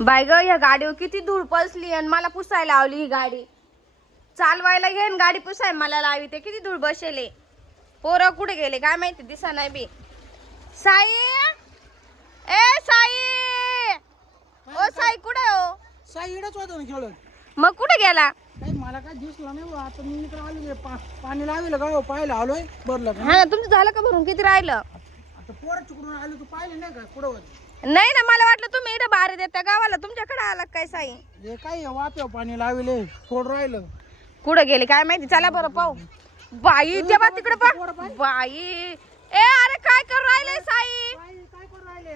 Bye ग, या गाडीवर किती धूळ पसली आणि मला पुसायला लावली ही गाडी. चालवायला घेऊन गाडी पुसाय मला लावी ते किती धूळ बसेले. पोरं कुठे गेले काय माहिती, दिसा नाही बी. साई, ए साई, ओ साई कुठे हो? साई इडच होतो ना खेळत. मग कुठे गेला? काही मला काय दिसला नाही बा. आता मी इकडे आलो पाणी लावलं गाव पाहायला आलोय भरलं का. हा ना, तुमचं झालं का भरून? किती राहिलं? आता पोरं चुकडून आलो तू पाहिले नाही का कुठं होत. नाही ना, मला वाटलं तुम्ही इथं बाहेर देता गावाला, तुमच्याकडे आला काय साई? हे काय वाप्या पाणी लावले थोडं राहिलं. कुठे गेले काय माहिती. चला बरं पाहू. बाई ते बा तिकडे पा. बाई, ए अरे काय करू राहिले साई? काय करू राहिले?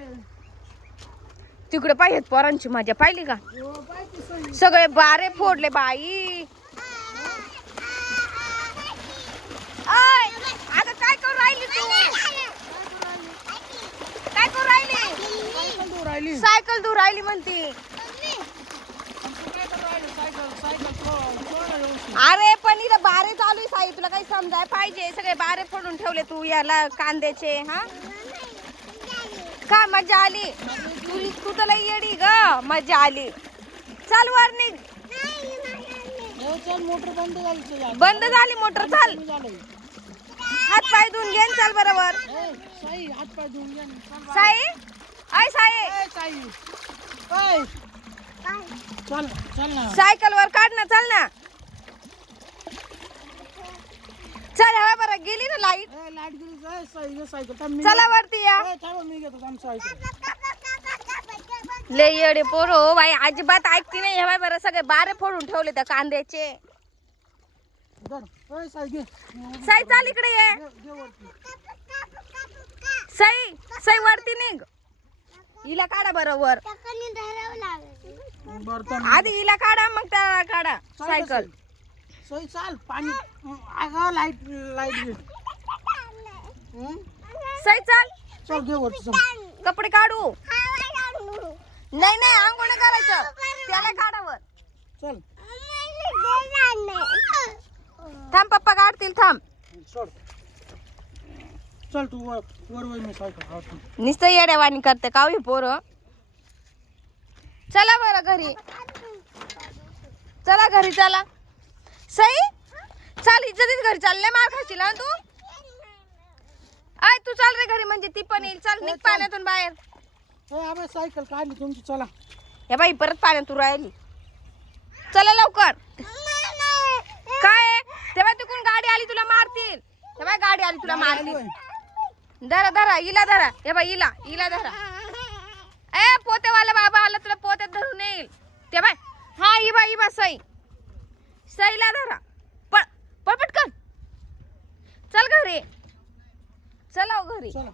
तिकडे पाहिजेत पोरांची मजा पाहिली का? हो, बाय ती साई. सगळे बारे फोडले बाई. आय, आता काय करू राहिली तू? काय करू राहिली? सायकल दूर राहिली. सायकल दूर राहिली म्हणती. तू काय करू राहिली? सायकल थोडं व्यवस्थित. अरे पण इथं बारे चालू आहे साई, तुला काही समजाय पाहिजे. सगळे बारे फोडून ठेवले तू याला कांद्याचे. हा का मजा आली? तू तर लई येडी ग. मजा आली. चल वर निघ. हो, चल मोटर बंद झाली चल. बंद झाली मोटर. चाल, झालंय. हात पाय धुवून घे न चाल बरोबर. ए, साई हात पाय धुवून घ्या. चल बाय. साई, आय साई, ए, साई ओय. चल चल ना. सायकल वर काढ ना. चल ना, चल. हवा बरं गेली ना लाईट. ए, लाईट गेली. ए, साई ये सायकल थांब मी. चला वरती या. ए, थांब मी घेतो थांब सायकल. लय येडे पोरो हो बाई, अजिबात ऐकती नाही. हवा बरं सगळे बारे फोडून ठेवले त्या कांद्याचे. धर. ए, साई घे. साई चाल इकडे ये. घे वरती. साई, साई वरती निघ. हिला काढा बरं वर. बरं थांब. आधी हिला काढा मग त्याला काढा चाल सायकल. गं, साई चाल पाणी. अगं लाईट लाईट घे. हं? साई चाल. चल घे वरती चल. कपडे काढू. नाही नाही, आंघोळ नाही करायचं. त्याला काढा वर. चल थांब, पप्पा काढतील. थांब. सोड. चल तू वर वर मी सायकल हात. नुसतं येड्यावानी करते का ही पोरं. चला बरं घरी. चला घरी चला. सई चाल, इज्जतीत घरी चालले. मार खाशील ना तू. आय तू चाल रे घरी, म्हणजे ती पण येईल. चल निघ पाण्यातून बाहेर. ए, अबे सायकल काढली तुमची चला. हे बाई परत पाण्यातून राहिली. चला लवकर. काय तेव्हा तिकडून गाडी आली तुला मारतील. तेव्हा गाडी आली तुला मारतील. धरा धरा हिला धरा. हे बाई हिला धरा. ए पोतेवाला बाबा आला तुला पोत्यात धरून येईल. ते बाय. हा ही बा सई. सईला धरा. पळ पळ पटकन. चल घरी. चला घरी. चला.